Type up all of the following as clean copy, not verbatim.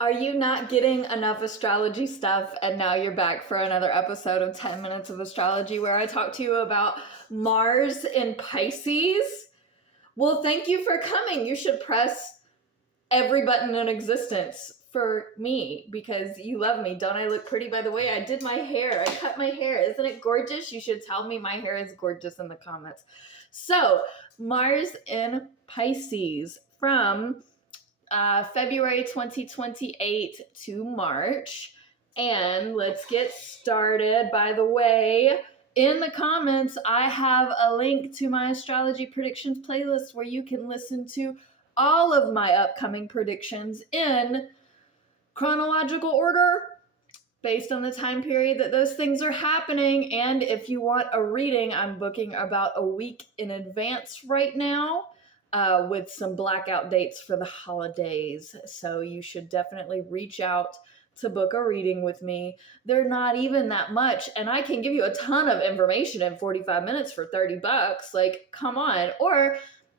Are you not getting enough astrology stuff? And now you're back for another episode of 10 Minutes of Astrology where I talk to you about Mars in Pisces. Well, thank you for coming. You should press every button in existence for me because you love me. Don't I look pretty? By the way, I did my hair. I cut my hair. Isn't it gorgeous? You should tell me my hair is gorgeous in the comments. So, Mars in Pisces from February 2028 to March. And let's get started. By the way, in the comments, I have a link to my astrology predictions playlist where you can listen to all of my upcoming predictions in chronological order based on the time period that those things are happening. And if you want a reading, I'm booking about a week in advance right now. With some blackout dates for the holidays. So you should definitely reach out to book a reading with me. They're not even that much, and I can give you a ton of information in 45 minutes for $30. Like, come on. Or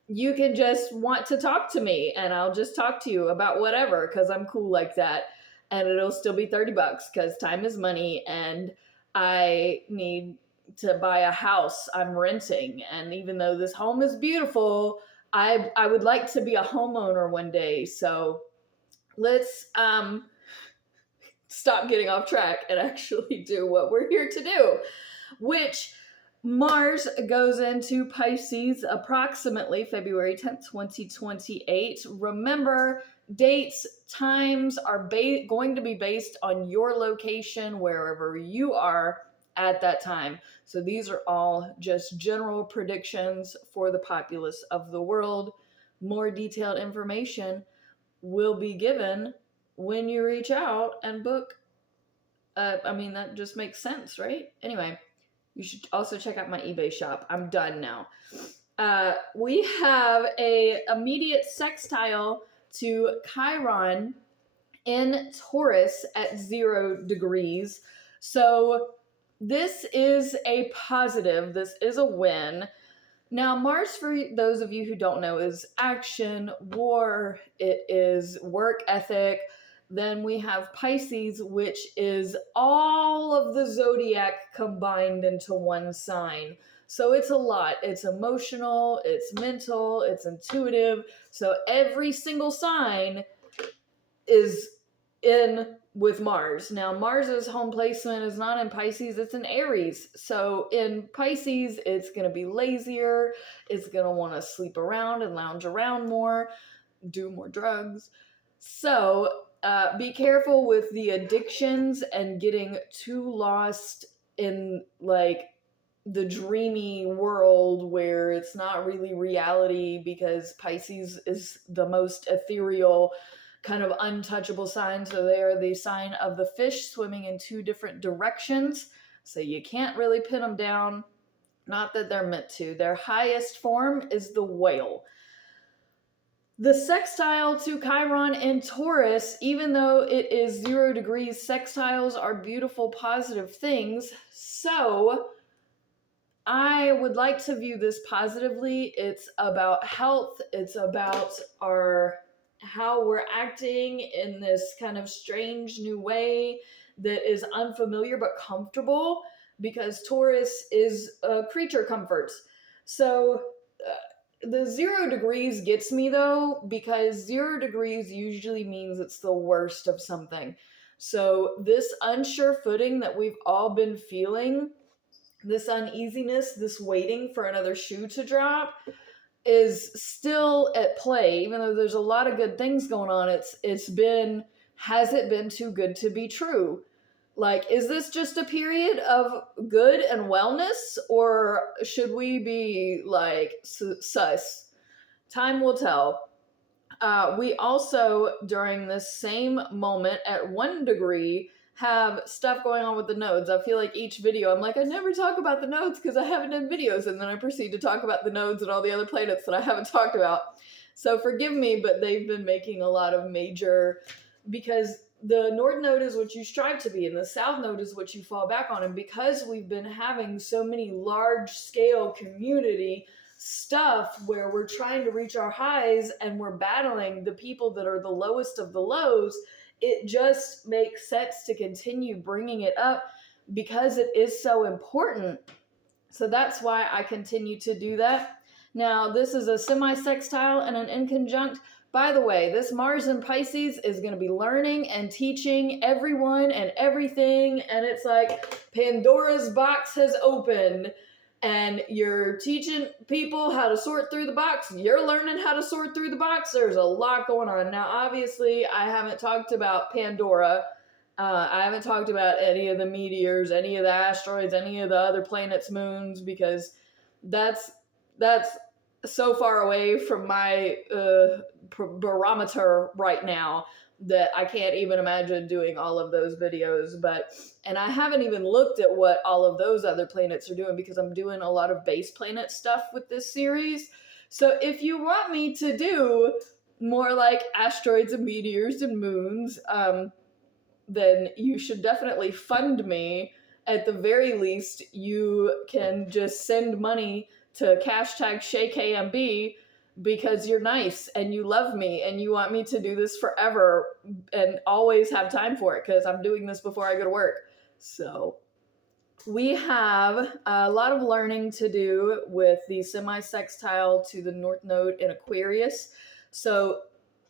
you can just want to talk to me and I'll just talk to you about whatever because I'm cool like that. And it'll still be $30 because time is money and I need to buy a house I'm renting. And even though this home is beautiful, I would like to be a homeowner one day. So let's stop getting off track and actually do what we're here to do, which Mars goes into Pisces approximately February 10th, 2028. Remember, dates, times are going to be based on your location, wherever you are at that time. So these are all just general predictions for the populace of the world. More detailed information will be given when you reach out and book. That just makes sense, right? Anyway, you should also check out my eBay shop. I'm done now. We have a immediate sextile to Chiron in Taurus at 0 degrees. So this is a positive. This is a win. Now, Mars, for those of you who don't know, is action, war. It is work ethic. Then we have Pisces, which is all of the zodiac combined into one sign. So it's a lot. It's emotional, it's mental, it's intuitive. So every single sign is in with Mars. Now, Mars's home placement is not in Pisces, it's in Aries. So in Pisces, it's going to be lazier. It's going to want to sleep around and lounge around more, do more drugs. So be careful with the addictions and getting too lost in like the dreamy world where it's not really reality, because Pisces is the most ethereal, kind of untouchable sign. So they are the sign of the fish swimming in two different directions. So you can't really pin them down. Not that they're meant to. Their highest form is the whale. The sextile to Chiron in Taurus, even though it is 0 degrees, sextiles are beautiful, positive things. So I would like to view this positively. It's about health. It's about how we're acting in this kind of strange new way that is unfamiliar but comfortable, because Taurus is creature comforts. So the 0 degrees gets me though, because 0 degrees usually means it's the worst of something. So this unsure footing that we've all been feeling, this uneasiness, this waiting for another shoe to drop, is still at play. Even though there's a lot of good things going on, has it been too good to be true? Like, is this just a period of good and wellness, or should we be like sus? Time will tell. We also, during this same moment at 1 degree, have stuff going on with the nodes. I feel like each video, I'm like, I never talk about the nodes because I haven't done videos, and then I proceed to talk about the nodes and all the other planets that I haven't talked about. So forgive me, but they've been making a lot of major, because the North Node is what you strive to be, and the South Node is what you fall back on. And because we've been having so many large-scale community stuff where we're trying to reach our highs and we're battling the people that are the lowest of the lows, it just makes sense to continue bringing it up because it is so important. So that's why I continue to do that. Now, this is a semi-sextile and an inconjunct. By the way, this Mars in Pisces is going to be learning and teaching everyone and everything. And it's like Pandora's box has opened and you're teaching people how to sort through the box. You're learning how to sort through the box. There's a lot going on. Now, obviously, I haven't talked about Pandora. I haven't talked about any of the meteors, any of the asteroids, any of the other planets, moons, because that's so far away from my barometer right now that I can't even imagine doing all of those videos. And I haven't even looked at what all of those other planets are doing because I'm doing a lot of base planet stuff with this series. So if you want me to do more like asteroids and meteors and moons, then you should definitely fund me. At the very least, you can just send money to #ShayKMB because you're nice and you love me and you want me to do this forever and always have time for it because I'm doing this before I go to work. So we have a lot of learning to do with the semi-sextile to the North Node in Aquarius. So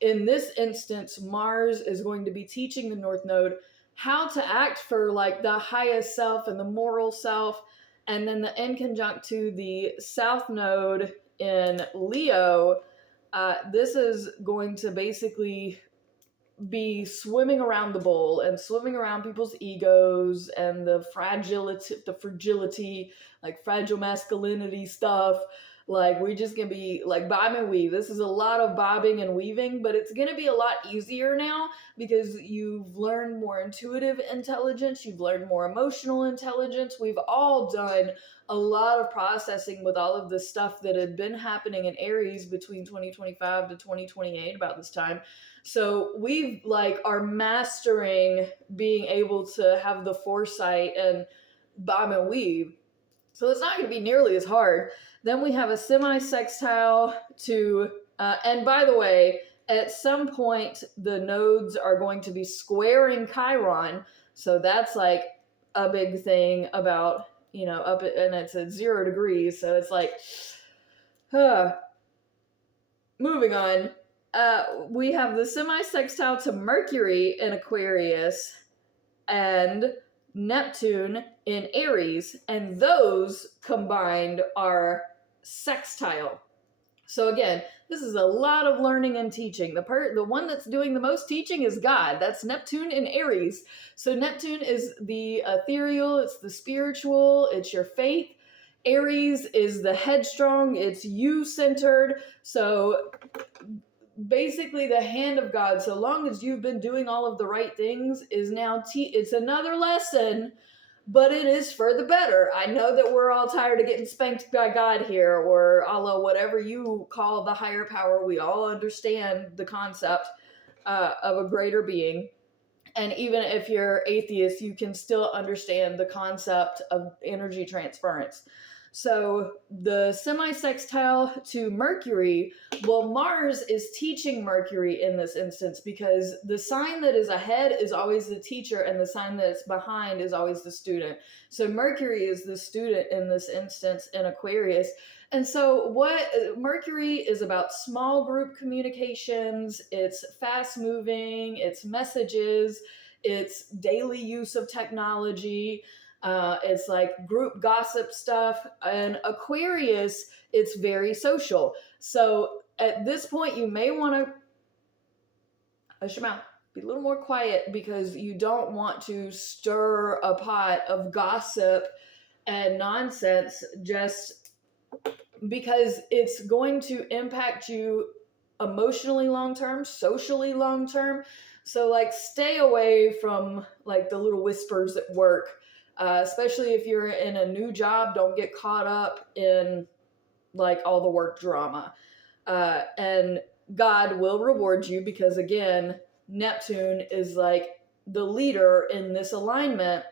in this instance, Mars is going to be teaching the North Node how to act for like the highest self and the moral self. And then the inconjunct to the South Node in Leo, this is going to basically be swimming around the bowl and swimming around people's egos and the fragility, like fragile masculinity stuff. Like we're just gonna be like bob and weave. This is a lot of bobbing and weaving, but it's gonna be a lot easier now because you've learned more intuitive intelligence, you've learned more emotional intelligence. We've all done a lot of processing with all of the stuff that had been happening in Aries between 2025 to 2028 about this time. So we like are mastering being able to have the foresight and bob and weave. So it's not going to be nearly as hard. Then we have a semi-sextile to, and by the way, at some point the nodes are going to be squaring Chiron. So that's like a big thing about, up at, and it's at 0 degrees. So it's like, moving on. We have the semi-sextile to Mercury in Aquarius and Neptune in Aries, and those combined are sextile. So again, this is a lot of learning and teaching. The one that's doing the most teaching is God. That's Neptune in Aries. So Neptune is the ethereal, it's the spiritual, it's your faith. Aries is the headstrong, it's you-centered. So basically the hand of God, so long as you've been doing all of the right things, is now it's another lesson, but it is for the better. I know that we're all tired of getting spanked by God here, or Allah, whatever you call the higher power. We all understand the concept of a greater being. And even if you're atheist, you can still understand the concept of energy transference. So the semi-sextile to Mercury, well, Mars is teaching Mercury in this instance because the sign that is ahead is always the teacher and the sign that's behind is always the student. So Mercury is the student in this instance in Aquarius. And so what Mercury is about small group communications, it's fast moving, it's messages, it's daily use of technology. It's like group gossip stuff. And Aquarius, it's very social. So at this point, you may want to hush your mouth, be a little more quiet because you don't want to stir a pot of gossip and nonsense just because it's going to impact you emotionally long-term, socially long-term. So like stay away from like the little whispers at work. Especially if you're in a new job, don't get caught up in like all the work drama. And God will reward you because again, Neptune is like the leader in this alignment.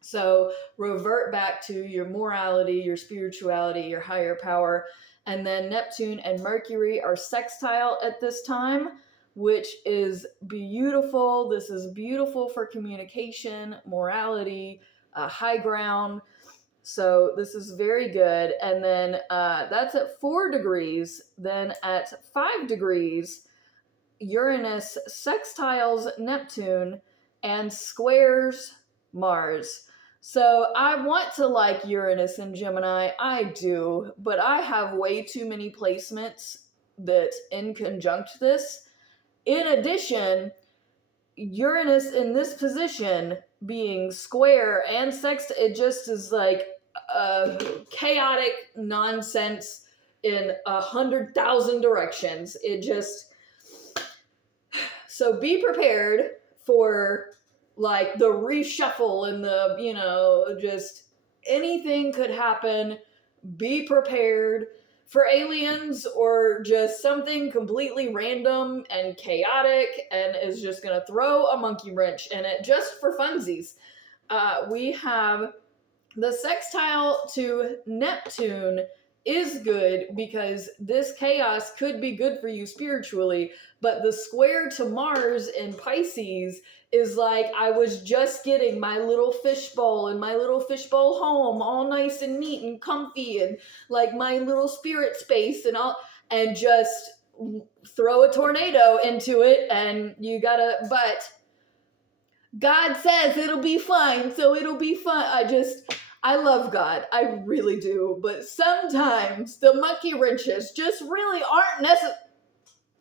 So revert back to your morality, your spirituality, your higher power. And then Neptune and Mercury are sextile at this time. which is beautiful. This is beautiful for communication, morality, high ground. So this is very good. And then that's at 4 degrees. Then at 5 degrees, Uranus sextiles Neptune and squares Mars. So I want to like Uranus and Gemini. I do, but I have way too many placements that in conjunct this. In addition, Uranus in this position being square and sext, it just is like chaotic nonsense in 100,000 directions. It just, so be prepared for like the reshuffle and the, you know, just anything could happen. Be prepared for aliens or just something completely random and chaotic and is just going to throw a monkey wrench in it just for funsies. We have the sextile to Neptune is good because this chaos could be good for you spiritually, but the square to Mars in Pisces is like, I was just getting my little fishbowl and my little fishbowl home all nice and neat and comfy and like my little spirit space and all, and just throw a tornado into it and you gotta, but God says it'll be fine, so it'll be fun. I love God. I really do. But sometimes the monkey wrenches just really aren't necessary.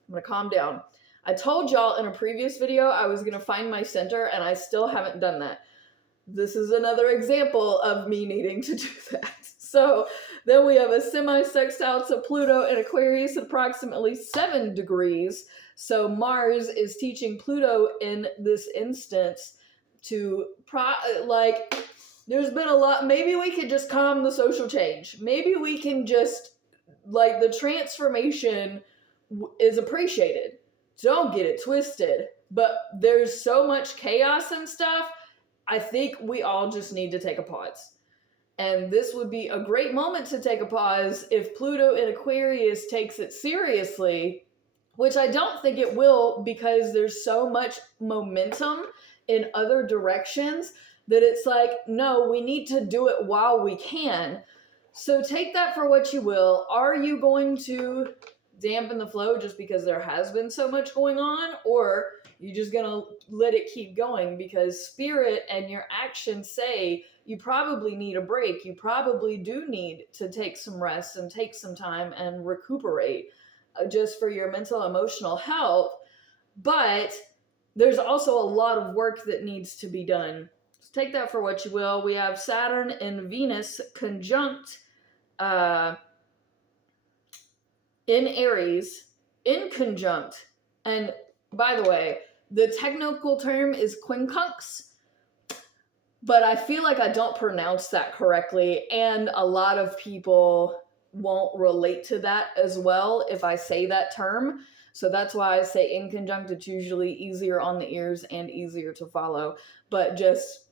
I'm going to calm down. I told y'all in a previous video I was going to find my center, and I still haven't done that. This is another example of me needing to do that. So then we have a semi-sextile to Pluto in Aquarius at approximately 7 degrees. So Mars is teaching Pluto in this instance to, there's been a lot, maybe we could just calm the social change. Maybe we can just, like, the transformation is appreciated. Don't get it twisted. But there's so much chaos and stuff, I think we all just need to take a pause. And this would be a great moment to take a pause if Pluto in Aquarius takes it seriously, which I don't think it will because there's so much momentum in other directions that it's like, no, we need to do it while we can. So take that for what you will. Are you going to dampen the flow just because there has been so much going on, or you're just going to let it keep going because spirit and your actions say you probably need a break. You probably do need to take some rest and take some time and recuperate just for your mental, emotional health. But there's also a lot of work that needs to be done. So take that for what you will. We have Saturn and Venus conjunct in Aries, in conjunct. And by the way, the technical term is quincunx, but I feel like I don't pronounce that correctly, and a lot of people won't relate to that as well if I say that term. So that's why I say in conjunct. It's usually easier on the ears and easier to follow. But just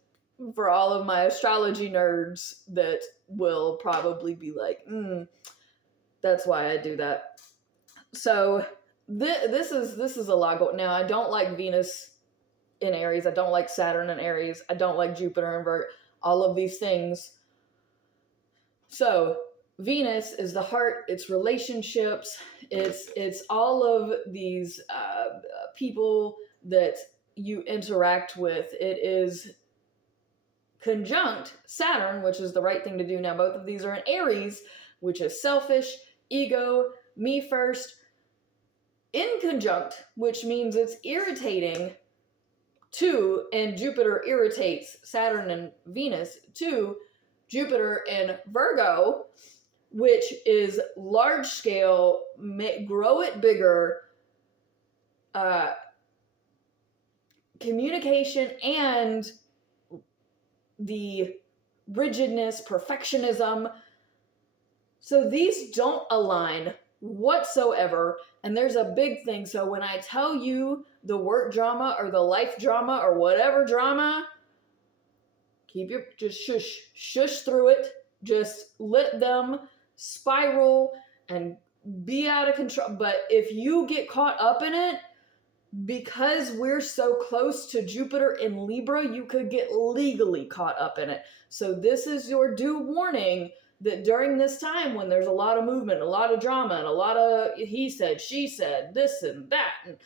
for all of my astrology nerds that will probably be like, that's why I do that. So this is a lot going. Now, I don't like Venus in Aries. I don't like Saturn in Aries. I don't like Jupiter in Virgo. All of these things. So Venus is the heart. It's relationships. It's all of these people that you interact with. It is conjunct Saturn, which is the right thing to do. Now, both of these are in Aries, which is selfish, ego, me first. In conjunct, which means it's irritating to, and Jupiter irritates Saturn and Venus, to Jupiter in Virgo, which is large scale, grow it bigger, communication, and the rigidness, perfectionism. So these don't align whatsoever, and there's a big thing. So when I tell you the work drama or the life drama or whatever drama, just shush through it. Just let them spiral and be out of control. But if you get caught up in it, because we're so close to Jupiter in Libra, you could get legally caught up in it. So this is your due warning that during this time when there's a lot of movement, a lot of drama, and a lot of he said, she said, this and that,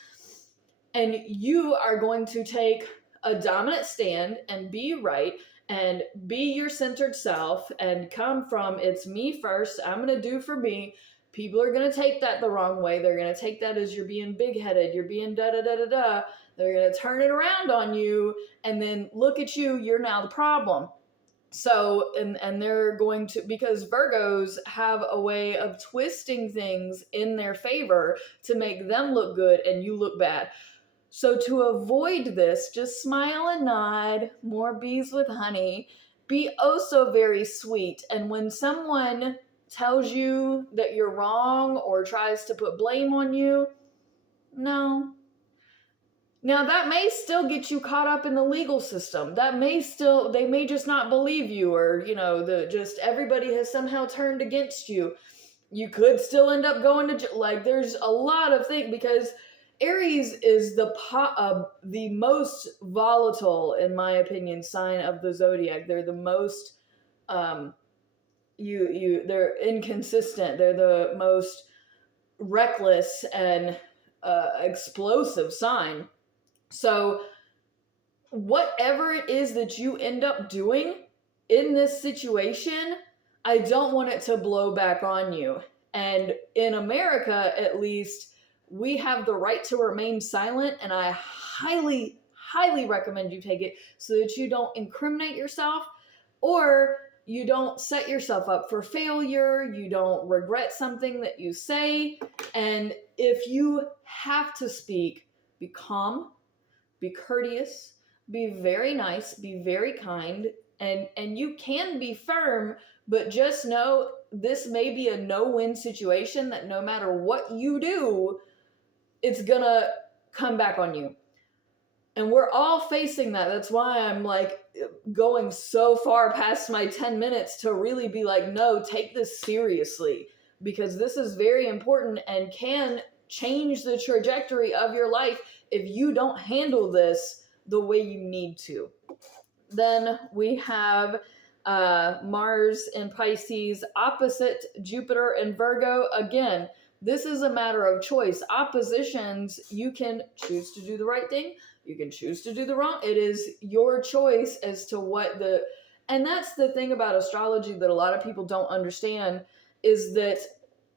and you are going to take a dominant stand and be right and be your centered self and come from it's me first, I'm going to do for me. People are going to take that the wrong way. They're going to take that as you're being big-headed, you're being da-da-da-da-da. They're going to turn it around on you, and then look at you, you're now the problem. So, and they're going to, because Virgos have a way of twisting things in their favor to make them look good and you look bad. So to avoid this, just smile and nod, more bees with honey, be oh so very sweet. And when someone tells you that you're wrong or tries to put blame on you, no. Now that may still get you caught up in the legal system. That may still, they may just not believe you, or, just everybody has somehow turned against you. You could still end up going to, there's a lot of things, because Aries is the most volatile, in my opinion, sign of the zodiac. They're the most, they're inconsistent. They're the most reckless and explosive sign. So whatever it is that you end up doing in this situation, I don't want it to blow back on you. And in America, at least, we have the right to remain silent, and I highly, highly recommend you take it so that you don't incriminate yourself, or you don't set yourself up for failure, you don't regret something that you say. And if you have to speak, be calm, be courteous, be very nice, be very kind, and you can be firm, but just know this may be a no-win situation, that no matter what you do, it's gonna come back on you. And we're all facing that. That's why I'm going so far past my 10 minutes to really be like, no, take this seriously, because this is very important and can change the trajectory of your life if you don't handle this the way you need to. Then we have Mars in Pisces, opposite Jupiter in Virgo. Again, this is a matter of choice. Oppositions, you can choose to do the right thing, you can choose to do the wrong. It is your choice as to what and that's the thing about astrology that a lot of people don't understand, is that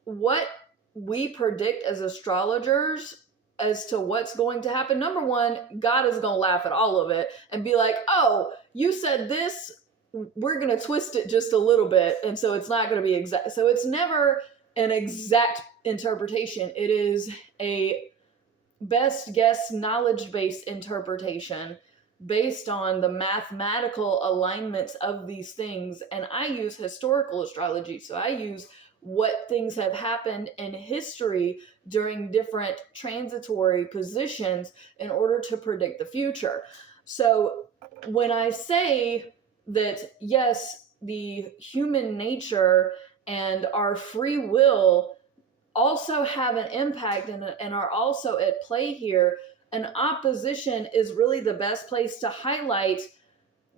what we predict as astrologers as to what's going to happen, number one, God is going to laugh at all of it and be like, oh, you said this, we're going to twist it just a little bit, and so it's not going to be exact. So it's never an exact interpretation. It is a best guess, knowledge-based interpretation based on the mathematical alignments of these things. And I use historical astrology, so I use what things have happened in history during different transitory positions in order to predict the future. So when I say that, yes, the human nature and our free will also have an impact and are also at play here, an opposition is really the best place to highlight.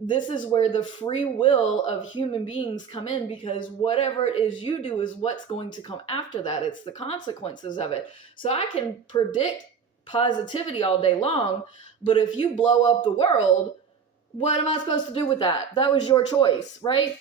This is where the free will of human beings come in, because whatever it is you do is what's going to come after that. It's the consequences of it. So I can predict positivity all day long, but if you blow up the world, what am I supposed to do with that? That was your choice, right?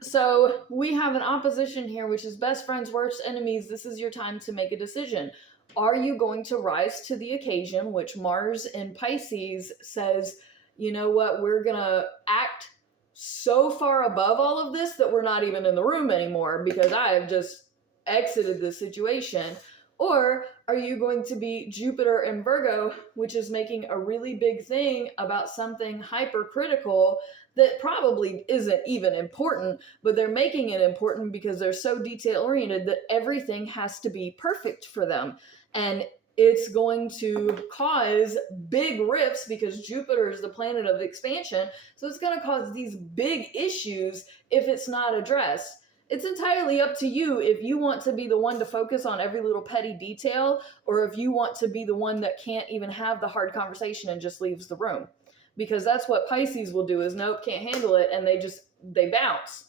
So we have an opposition here, which is best friends, worst enemies. This is your time to make a decision. Are you going to rise to the occasion, which Mars in Pisces says, you know what, we're going to act so far above all of this that we're not even in the room anymore because I have just exited the situation? Or are you going to be Jupiter in Virgo, which is making a really big thing about something hypercritical that probably isn't even important, but they're making it important because they're so detail-oriented that everything has to be perfect for them. And it's going to cause big rifts because Jupiter is the planet of expansion. So it's going to cause these big issues if it's not addressed. It's entirely up to you if you want to be the one to focus on every little petty detail, or if you want to be the one that can't even have the hard conversation and just leaves the room. Because that's what Pisces will do, is nope, can't handle it, and they bounce,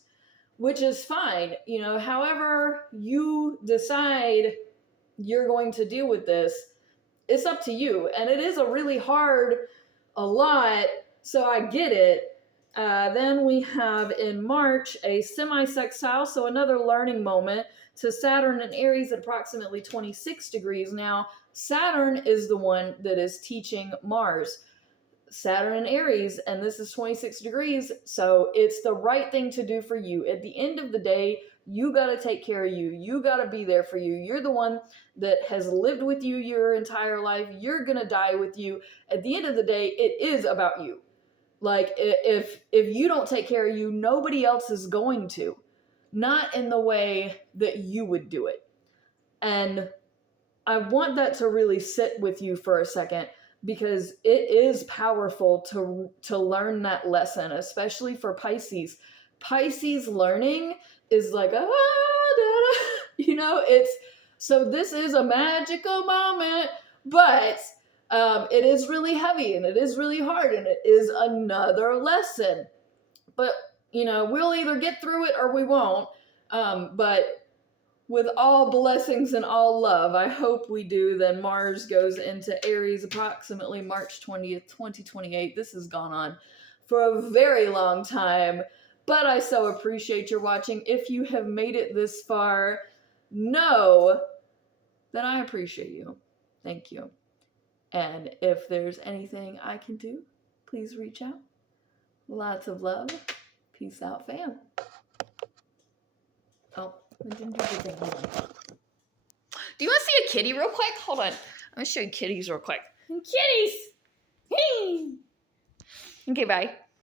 which is fine. However you decide you're going to deal with this, it's up to you. And it is a really hard a lot, so I get it. Then we have in March a semi-sextile, so another learning moment, to Saturn and Aries at approximately 26 degrees. Now, Saturn is the one that is teaching Mars. Saturn and Aries, and this is 26 degrees, so it's the right thing to do for you. At the end of the day, you got to take care of you. You got to be there for you. You're the one that has lived with you your entire life. You're going to die with you. At the end of the day, it is about you. Like, if you don't take care of you, nobody else is going to. Not in the way that you would do it. And I want that to really sit with you for a second, because it is powerful to learn that lesson, especially for Pisces. Pisces learning is like, it's, so this is a magical moment, but it is really heavy and it is really hard and it is another lesson. But, we'll either get through it or we won't. But with all blessings and all love, I hope we do. Then Mars goes into Aries approximately March 20th, 2028. This has gone on for a very long time, but I so appreciate your watching. If you have made it this far, know that I appreciate you. Thank you. And if there's anything I can do, please reach out. Lots of love. Peace out, fam. Oh, I didn't do the thing. Hold on. Do you want to see a kitty real quick? Hold on. I'm going to show you kitties real quick. Kitties! Hey! Okay, bye.